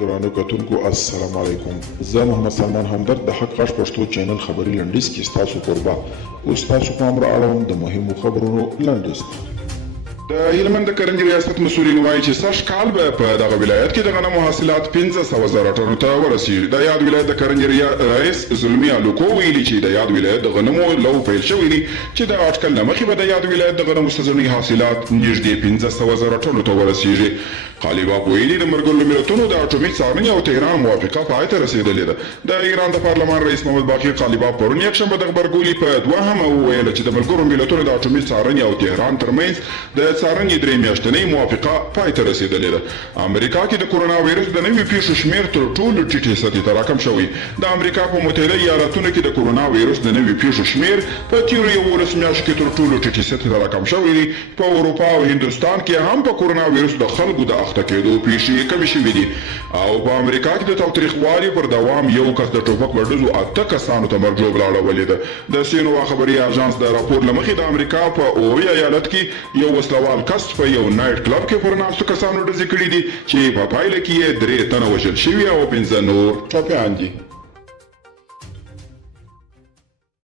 درانو کتونکو السلام علیکم. زه محمد سلمان همدرد د حق غږ پښتو چینل خبري لنډیز کې ستاسو قربا اوس تاسو پام را اړوم د مهمو خبرونو لنډیز. د هلمند د کرنې ریاست مسؤلین وایي چې سږ کال به په دغه ولایت کې د غنمو حاصلات 15,000 ټنو ته ورسیږي. د یاد ولایت د کرنې رئیس زلمي الوکو ویلي چې د یاد ولایت د غنمو لو پیل شوی دی چې د اټکل نه مخکې به د یاد ولایت د غنمو سږني حاصلات نږدې 15,000 ټنو ته ورسیږي. قالیباف ویلي د ملګرو ملتونو د اټومي څارنې او تهران موافقه پای ته رسیدلې ده. د ایران د پارلمان رئیس محمد باقر قالیباف پرون یکشنبه د غبرګولي په دوهمه وویل چې د ملګرو ملتونو د اټومي څارنې او تهران ترمنځ د څارنې درې میاشتنۍ موافقه پای ته رسیدلې ده. امریکا کې د کورونا وایرس د نوي پیښو شمېر تر ټولو ټیټې سطحې ته راکم شوی. د امریکا په متحده ایالاتونو کې د کورونا وایرس د نوي پیښو شمېر په تیرو 11 میاشتو کې تر ټولو ټیټې سطحې ته راکم شوی دی. په اروپا او هندوستان کې هم په کورونا وایرس د خلکو د اخته کېدو پیښې کمې شوې دي او په امریکا کې د تاوتریخوالي پر دوام یو کس د ټوپک له ډزو 8 کسانو ته مرګ ژوبله اړولې ده. د سینوا خبري اژانس د راپور له مخې د امریکا په اووي ایالت کې یو وسلوال کس په یو نایټ کلب کې پر ناستو کسانو ډزې کړي دي چې په پایله کې یې 3 تنه وژل شوي او 15 نور ټپیان دي.